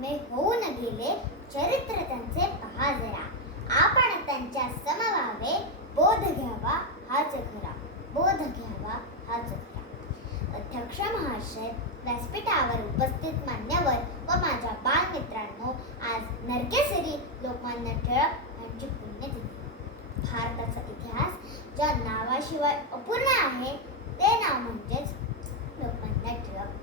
महात्मे होऊन गेले, चरित्र त्यांचे पहा जरा. आपण त्यांच्या सम व्हावे, बोध घ्यावा हाच खरा, बोध घ्यावा हाच खरा. अध्यक्ष महाशय, व्यासपीठावर उपस्थित मान्यवर व माझ्या बालमित्रांनो, आज नरकेसरी लोकमान्य टिळक यांची पुण्यतिथी. भारताचा इतिहास ज्या नावाशिवाय अपूर्ण आहे ते नाव म्हणजेच लोकमान्य टिळक.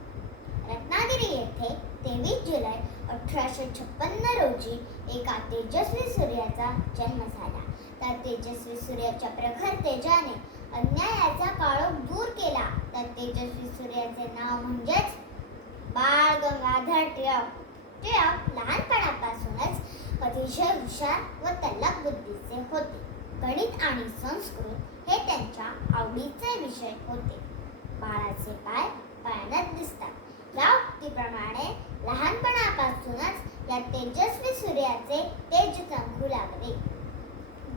रत्नागिरी येथे 23 जुलै 1856 रोजी एका तेजस्वी सूर्याचा जन्म झाला. त्या तेजस्वी सूर्याच्या प्रखर तेजाने अन्यायाचा काळोख दूर केला. त्या तेजस्वी सूर्याचे नाव म्हणजेच बाळ गंगाधर टिळक. टिळक लहानपणापासूनच अतिशय हुशार व तल्लख बुद्धीचे होते. गणित आणि संस्कृत हे त्यांच्या आवडीचे विषय होते. बाळाचे पाय पाळण्यात दिसतात या उक्तीप्रमाणे लहानपणापासूनच या तेजस्वी सूर्याचे तेज चमकू लागले.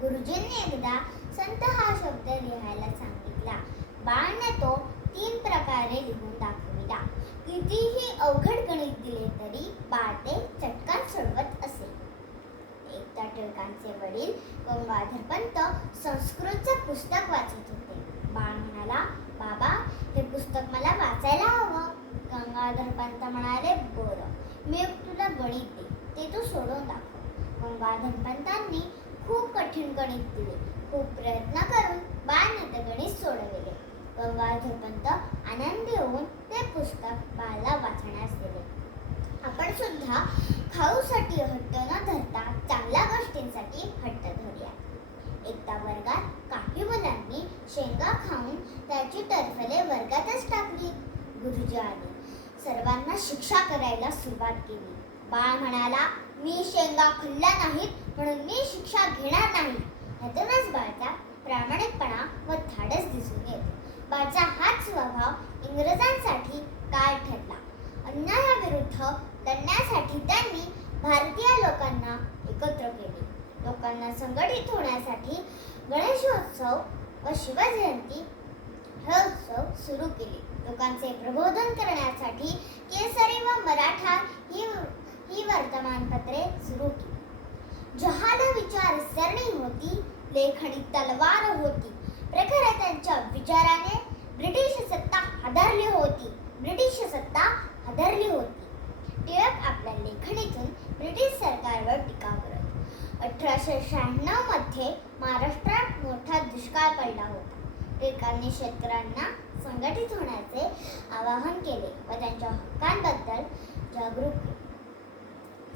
गुरुजींनी एकदा संत हा शब्द लिहायला सांगितला. बाळने तो 3 प्रकारे लिहून दाखविला. कितीही अवघड गणित दिले तरी बाळ ते चटकन सोडवत असे. एकदा टिळकांचे वडील गंगाधर पंत संस्कृतचे पुस्तक वाचत होते. बाळ म्हणाला, बाबा, हे पुस्तक मला वाचायला हवं. गंगाधर पंत म्हणाले, बरं, मी तुला गणित दे, ते तू सोडवून दाखव. गंगाधर पंतांनी खूप कठीण गणित दिले. खूप प्रयत्न करून बाळने ते गणित सोडविले. गंगाधर पंत आनंदी होऊन ते पुस्तक बाळाला वाचण्यास दिले. आपण सुद्धा खाऊसाठी हट्ट न धरता चांगल्या गोष्टींसाठी हट्ट धरूया. एकदा वर्गात काही मुलांनी शेंगा खाऊन त्याची टरफले वर्गातच टाकली. गुरुजी आले. सर्वांना शिक्षा करायला सुरुवात केली. बाळ म्हणाला, मी शेंगा खाल्ल्या नाहीत म्हणून मी शिक्षा घेणार नाही. ह्यातूनच बाळचा प्रामाणिकपणा व धाडस दिसून येतो. बाळचा हाच स्वभाव इंग्रजांसाठी काळ ठरला. अन्यायाविरुद्ध लढण्यासाठी त्यांनी भारतीय लोकांना एकत्र केले. लोकांना संघटित होण्यासाठी गणेशोत्सव व शिवजयंती हे उत्सव सुरू केले. लोकांचे प्रबोधन करण्यासाठी केसरी व मराठा ही वर्तमानपत्रे सुरू केली. जहाल विचारसरणी होती, लेखणी तलवार होती. प्रखर त्यांच्या विचाराने ब्रिटिश सत्ता हादरली होती. टिळक आपल्या लेखणीतून ब्रिटिश सरकारवर टीका करत. 1896 मध्ये महाराष्ट्रात मोठा दुष्काळ पडला होता. टिळकांनी शेतकऱ्यांना संघटित होण्याचे आवाहन केले व त्यांच्या हक्कांबद्दल जागरूक केले.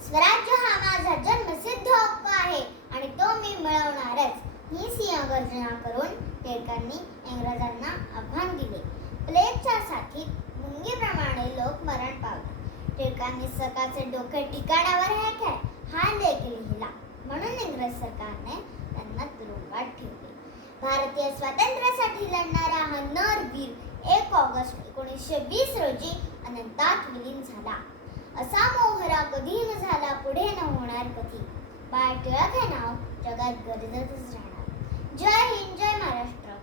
स्वराज्य हा माझा जन्मसिद्ध हक्क आहे आणि तो मी मिळवणारच, ही सिंहगर्जना करून टिळकांनी इंग्रजांना आव्हान दिले. प्लेगच्या साथीत मुंगीप्रमाणे लोक मरण पावले. टिळकांनी स्वतःचे डोके ठिकाणावर आहे काय हा लेख लिहिला. म्हणून इंग्रज सरकारने त्यांना तुरुंगात ठेवले. भारतीय स्वातंत्र्यासाठी लढणारा हा नरवीर 1 ऑगस्ट 1920 रोजी अनंतात विलीन झाला. असा मोहरा कधी न झाला, पुढे न होणार कधी. बाळ टिळक हे नाव जगात गरजतच राहणार. जय हिंद, जय महाराष्ट्र.